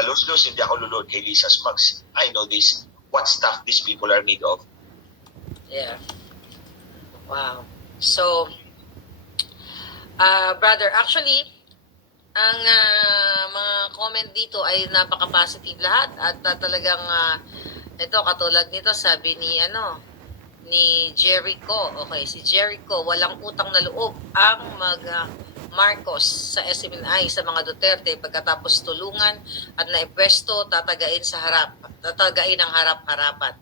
baluslos, hindi ako lulod kay Lisa Smugs. I know this, what stuff these people are made of. Yeah. Wow. So, brother, actually, ang mga comment dito ay napaka-positive lahat at talagang ito katulad nito sabi ni Jericho. Okay, si Jericho, walang utang na loob ang Marcos sa SMNI sa mga Duterte pagkatapos tulungan at naipwesto tatagain ang harap-harapan.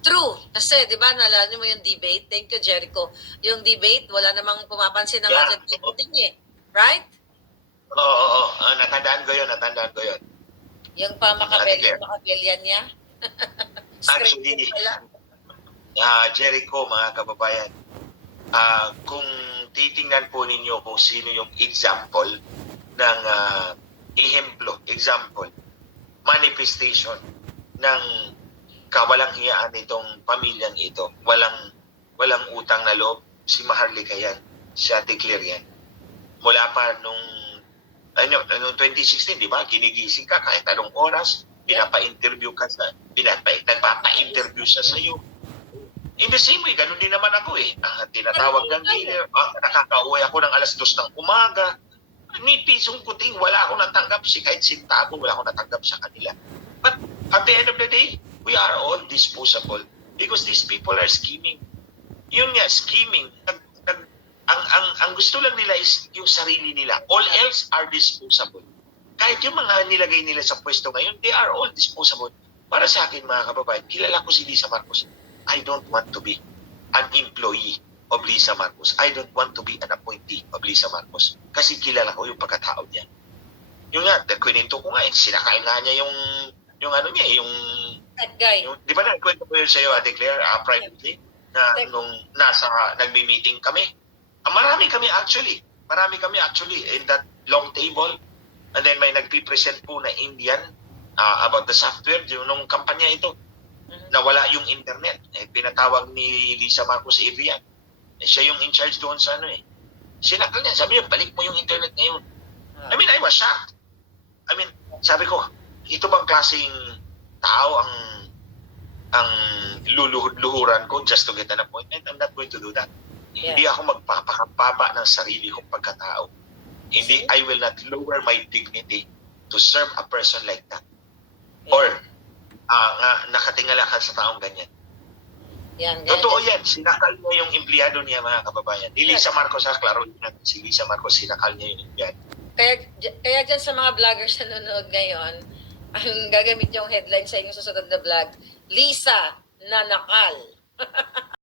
True. Kasi, di ba, naalala mo yung debate? Thank you, Jericho. Yung debate, wala namang pumapansin na nga dyan eh. Right? Oo. Natandaan ko yun. Yung Makabelian niya. Actually, Jericho, mga kababayan, kung titingnan po ninyo kung sino yung example ng manifestation ng kawalang hiyaan nitong pamilyang ito. Walang utang na loob. Si Maharlika yan. Si Ate Claire yan. Mula pa nung 2016, di ba? Ginigising ka kahit anong oras. Pinapa-interview ka nagpapa-interview siya sa iyo. In the same way, ganun din naman ako eh. Tinatawag ng dealer, nakaka-uwi ako ng alas 2 ng umaga. Ni pisong kuting, wala akong natanggap. Kahit sintabo, wala akong natanggap sa kanila. But at the end of the day, we are all disposable because these people are scheming. Yun nga, scheming. Ang gusto lang nila is yung sarili nila. All else are disposable. Kahit yung mga nilagay nila sa pwesto ngayon, they are all disposable. Para sa akin, mga kababayan, kilala ko si Lisa Marcos. I don't want to be an employee of Lisa Marcos. I don't want to be an appointee of Lisa Marcos. Kasi kilala ko yung pagkatao niya. Yung nga, kwento ko nga, sinakain nga niya yung di ba nagkwento ko yun sa iyo, Ate Claire, privately, na nung nagmi-meeting kami. Marami kami actually in that long table. And then may nagpi-present po na Indian about the software, nung kampanya ito. Nawala yung internet. Pinatawag ni Lisa Marcos Adrian. Siya yung in charge doon sa Sinakal niya. Sabi niya, balik mo yung internet ngayon. I mean, I was shocked. I mean, sabi ko, ito bang klaseng tao ang luluhuran ko just to get an appointment? I'm not going to do that. Yeah. Hindi ako magpapakababa ng sarili kong pagkatao. Hindi, I will not lower my dignity to serve a person like that. Yeah. Or nakatingala ka sa taong ganyan. Totoo yan. Sinakal niya yung empleyado niya, mga kababayan. Ni Lisa Marcos, klaro natin, si Lisa Marcos, sinakal niya yung empleyado. Kaya dyan sa mga vloggers na nanonood ngayon, ang gagamit yung headline sa inyong susunod na vlog, Lisa, nanakal.